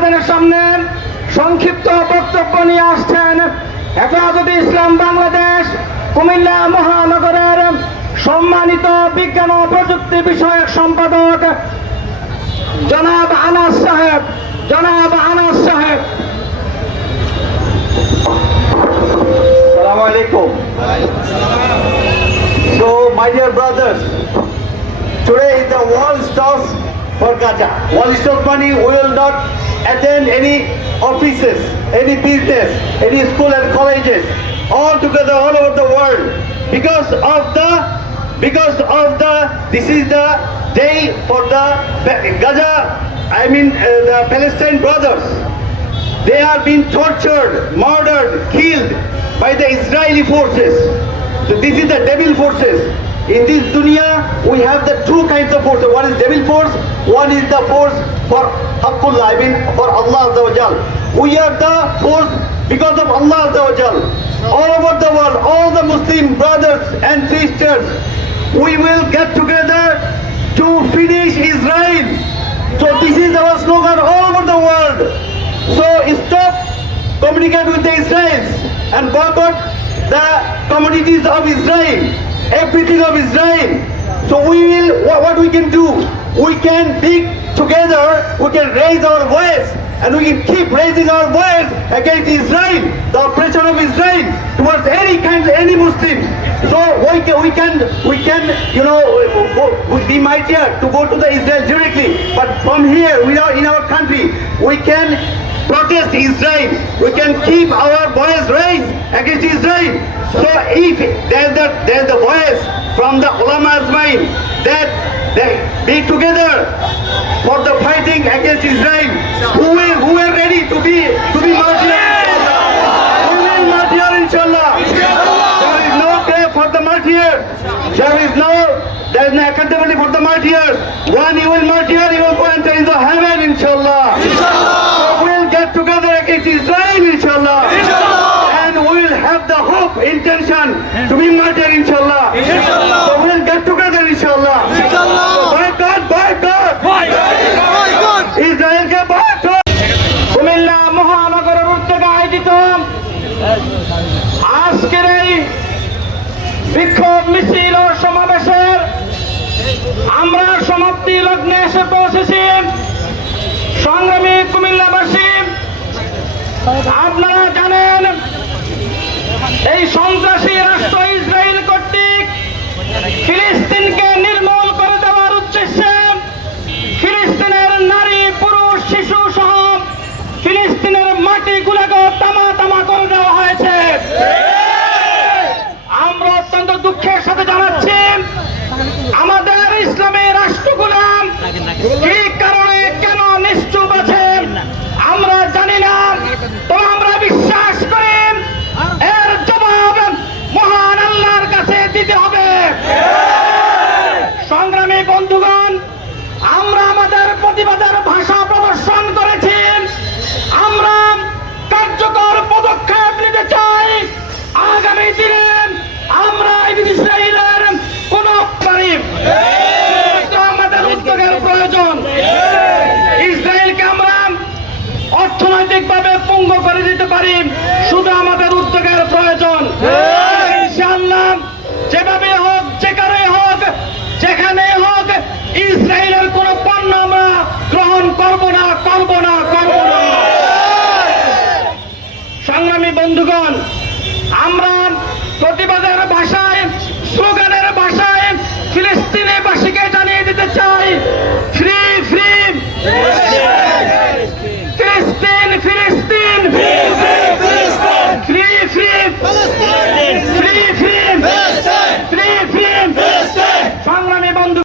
আপনাদের সামনে সংক্ষিপ্ত বক্তব্য নিয়ে আসছেন হেফাজতে ইসলাম বাংলাদেশ কুমিল্লা মহানগরের সম্মানিত বিজ্ঞান ও প্রযুক্তি বিষয়ক সম্পাদক জনাব আনাস সাহেব জনাব আনাস সাহেব Assalamu alaikum. So, my dear brothers, today is the world stops for Gaza. World stops money will not attend any offices, any business, any school and colleges, all together all over the world because of the because of the this is the day for the Gaza I mean uh, the Palestine brothers they are being tortured, murdered, killed by the Israeli forces. So this is the devil forces. In this dunya, we have the two kinds of force. One is devil force, one is the force for Haqqullah, I mean for Allah Azza wa Jal. We are the force because of Allah Azza wa Jal. All over the world, all the Muslim brothers and sisters, we will get together to finish Israel. So this is our slogan all over the world. So stop communicate with the Israelis and boycott the communities of Israel, everything of Israel. So we will, what, we can do? We can be together, we can raise our voice and we can keep raising our voice against Israel, the oppression of Israel towards any kind, any Muslim. So we can, we can, we can, you know, be mightier to go to the Israel directly. But from here, we are in our country, we can protest Israel. We can keep our voice raised against Israel. So if there's the, there's the voice from the ulama's mind that they be together for the fighting against Israel, who will, who are ready to be, to be martyrs? Who will martyr inshallah? There is no grave for the martyrs. There is no, there is no accountability for the martyrs. One you will martyr, you will go enter into heaven inshallah. So get together against Israel, inshallah. inshallah. And we will have the hope, intention to be martyred, inshallah. inshallah. So we'll get together, inshallah. So by God, by God. ইসরায়েলকে boycott. Comilla মহানগরের উদ্যোগে আয়োজিত আজকের এই বিক্ষোভ মিছিল ও সমাবেশের আমরা সমাপ্তি লগ্নে এসে পৌঁছেছি আপনারা জানেন, এই সন্ত্রাসী রাষ্ট্র ইসরায়েল কর্তৃক ফিলিস্তিনকে নির্মূল করে দেওয়ার উদ্দেশ্যে ফিলিস্তিনের নারী, পুরুষ, শিশু সহ ফিলিস্তিনের মাটিগুলোকে তামা তামা করে দেওয়া হয়েছে। আমরা অত্যন্ত দুঃখের সাথে জানাচ্ছি, আমাদের ইসলামী রাষ্ট্রগুলো কি তবে করে দিতে পারি। শুধু আমাদের উদ্যোগের প্রয়োজন। ইনশাআল্লাহ যেভাবে হোক যেখানে হোক যেখানে হোক ইসরায়েলের কোন পণ্য আমরা গ্রহণ করব না